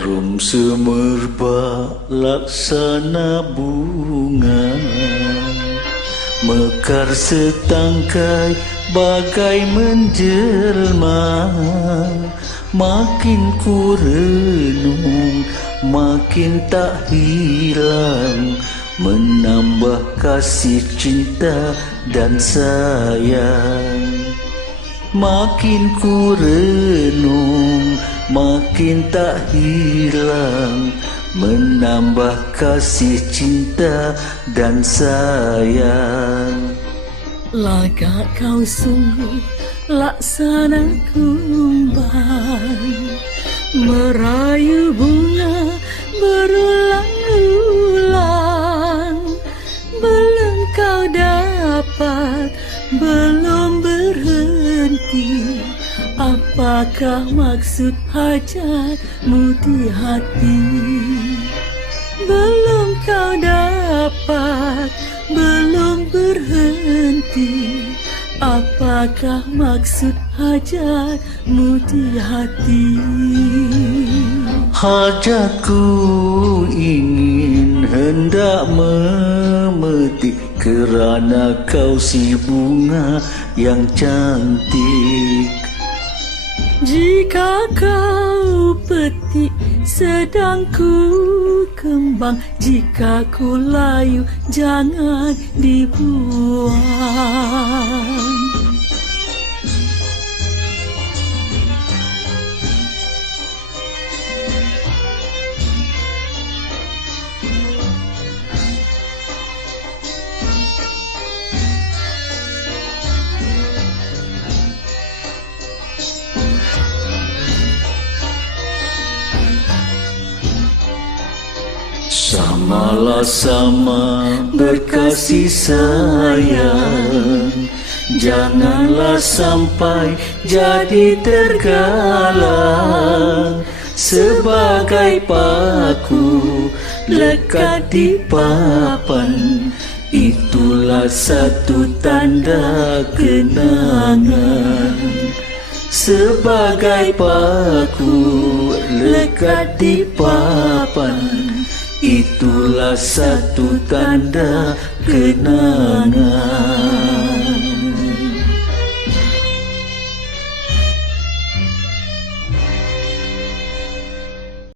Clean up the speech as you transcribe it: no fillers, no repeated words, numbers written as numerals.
Harum semerbak laksana bunga, mekar setangkai bagai menjelma. Makin ku renung, makin tak hilang, menambah kasih cinta dan sayang. Makin ku renung, makin tak hilang, menambah kasih cinta dan sayang. Lagak kau sungguh laksana kumbang, merayu bunga berulang-ulang. Belum kau dapat, belum berhenti, apakah maksud hajatmu di hati? Belum kau dapat, belum berhenti, apakah maksud hajatmu di hati? Hajatku ingin hendak memetik, kerana kau si bunga yang cantik. Jika kau petik sedang ku kembang, jika ku layu jangan dibuang. Samalah sama berkasih sayang, janganlah sampai jadi tergalang. Sebagai paku lekat di papan, itulah satu tanda kenangan. Sebagai paku lekat di papan, itulah satu tanda kenangan.